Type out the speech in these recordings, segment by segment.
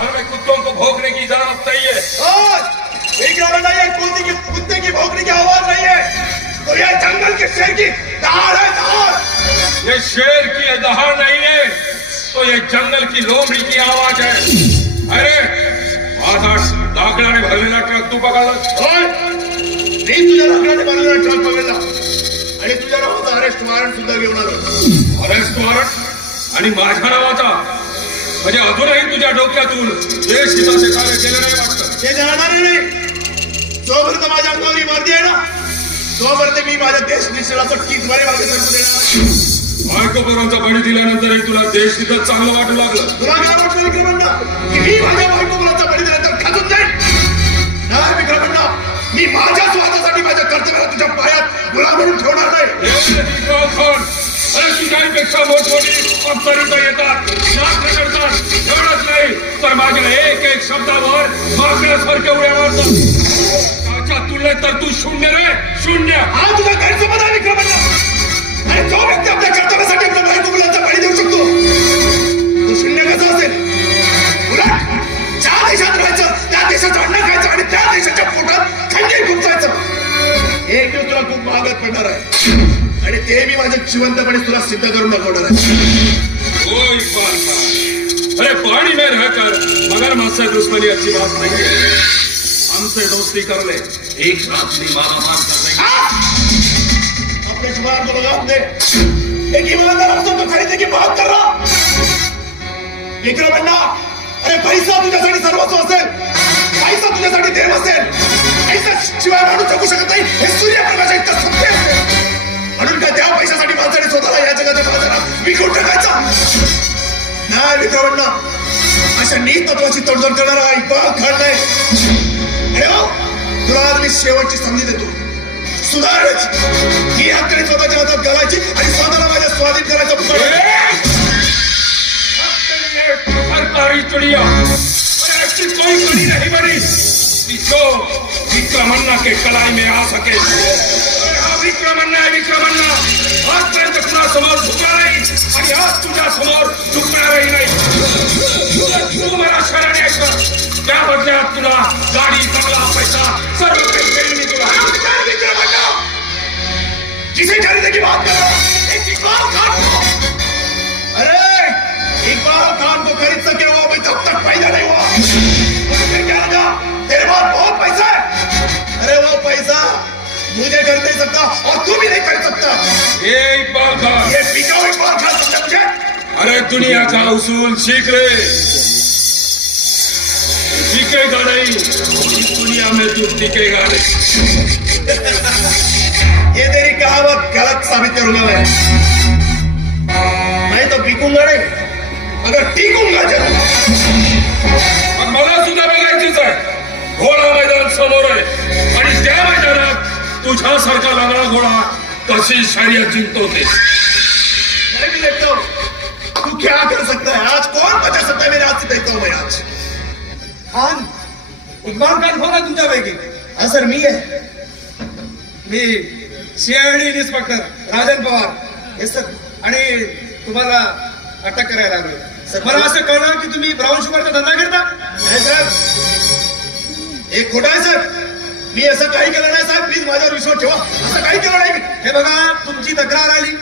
हमें कुत्तों को भोंकने की इजाज़त चाहिए और एक रवैया ये कुत्ते की कुत्ते की भौंकने की आवाज़ नहीं है। तो ये जंगल के शेर की दहाड़ है दहाड़। ये शेर की दहाड़ नहीं है तो ये जंगल की लोमड़ी की आवाज़ है। अरे आठ लाकडाने भरलेला ट्रक तू पकडला मी तुझ्या लाकडाने बनवलेला ट्रक पकडला आणि तुझ्या नावाचा अरेस्ट वॉरंट सुद्धा घेऊन आलो. अरेस्ट वॉरंट आणि माझ्या नावाचा. म्हणजे अजूनही तुझ्या डोक्यातून देश हिताचे कार्य केलं नाही वाटतं. ते जाणार नाही. जोपर्यंत माझ्या अंगावर वर्दी आहे ना तोपर्यंत मी माझ्या देश निश्चयाचं टीचवारी मागे सरकू देणार नाही. बायको बरोबरचा बळी दिल्यानंतरही तुला देश हित चांगलं वाटू लागलं. तुला काय वाटतं विक्रमण्णा की मी माझ्या बायको मुलाचा बळी दिल्यानंतर खाजून जाईन? नाही विक्रमण्णा मी माझ्या माझ्या कर्तव्याला तुझ्या पायात गुलाम म्हणून ठेवणार नाही. अरे तुझ्यापेक्षा मोठमोठी अफसर येतात. नाट्य करतात. एवढंच नाही. तर माझ्या एक एक शब्दावर मागण्यासारख्या उड्या मारतात. त्याच्या तुलनेत तर तू शून्य रे. शून्य. हा तुझा गैरसमज आहे विक्रमण्णा आणि जो व्यक्ती तुला खूप महागात पडणार आहे. आणि ते मी माझ्या जिवंतपणे तुला सिद्ध करून दाखवणार आहे. अरे पानी में रहकर मगर मुझसे दुश्मनी अच्छी बात नहीं. है हमसे दोस्ती कर ले एक साथ में मालामाल कर देंगे अपने जुबान को लगाम दे. एक ईमानदार अफसर तो खरीदने की बात कर. रहा विक्रमण्णा अरे पैसा तुझ्यासाठी सर्वस्व असेल. पैसा तुझ्यासाठी देव असेल. नाही विक्रमण्णा अशा नीत तत्वाची तडजोड करणारा इकबाल खान नाही अरे हो, तुला आज मी शेवटची संधी देतो सुधारायची ही हत्यारे स्वतःच्या हातात घालायची आणि स्वतःला माझ्या स्वाधीन करायचा ऐसी कोई कड़ी नहीं बनी जो विक्रमन्ना के कलाई में आ सके अरे हा विक्रमन्ना आहे विक्रमन्ना आजपर्यंत कुणा समोर झुकला तेरे पास बहुत पैसा है अरे वो पैसा मुझे कर नहीं सकता और तू भी नहीं कर सकता इकबाल खान ये इकबाल खान मुझे अरे दुनिया का उसूल सीख ले टिकेगा नहीं. इस दुनिया में तू टिकेगा नहीं. ये तेरी कहावत गलत साबित करूंगा मैं. मैं तो बिकूंगा नहीं अगर टिकूंगा जरूर. सुद्धा आहे. घोडा मैदान समोर आहे. आणि त्या मैदानात तुझ्यासारखा लागला घोडा कशी शर्यत जिंकवते मैं भी देखता. हूँ तू क्या कर सकता है? आज कौन बचा सकता है मेरे हाथ से? देखता हूँ मैं आज। खान इक्बाल खान कोण आहे तुमच्यापैकी हाँ सर मी है। मी सीआयडी इन्स्पेक्टर राजन पवार। हे सर आणि तुम्हाला अटक करायला आलोय मला असं कळलं की तुम्ही ब्राऊन शुगरचा धंदा करता? नाही सर. एक खोटा आहे सर. मी असं काही केलं नाही साहेब. प्लीज माझ्यावर विश्वास ठेवा. असं काही केलं नाही हे बघा तुमची तक्रार आली.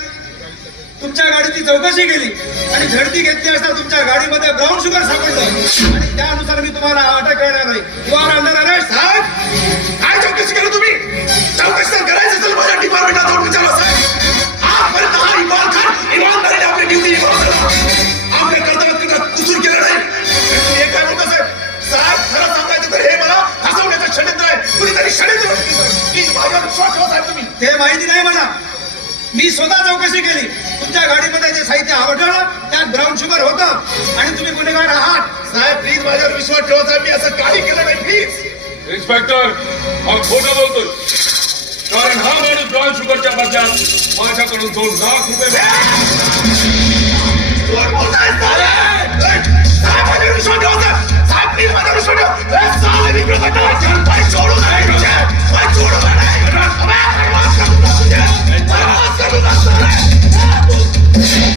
तुमच्या गाडीची चौकशी केली. आणि झडती घेतली असता तुमच्या गाडीमध्ये ब्राऊन शुगर सापडलं. आणि त्यानुसार मी तुम्हाला अटक करणार नाही यू आर अंडर अरेस्ट ते माहिती नाही मला. मी स्वतः चौकशी केली. तुमच्या गाडीमध्ये जे साहित्य आवडलं त्यात ब्राऊन शुगर होत. आणि तुम्ही गुन्हेगार आहात. साहेब प्लीज माझ्यावर विश्वास ठेवत आहे मी असं काही केलं नाही प्लीज इन्स्पेक्टर हा खोट बोलतोय. कारण हा माणूस ब्राऊन शुगरच्या बदल्यात माझ्याकडून दोन लाख रुपये साहेब. ठेवत साहेब प्लीज माझ्यावर विश्वास ठेवत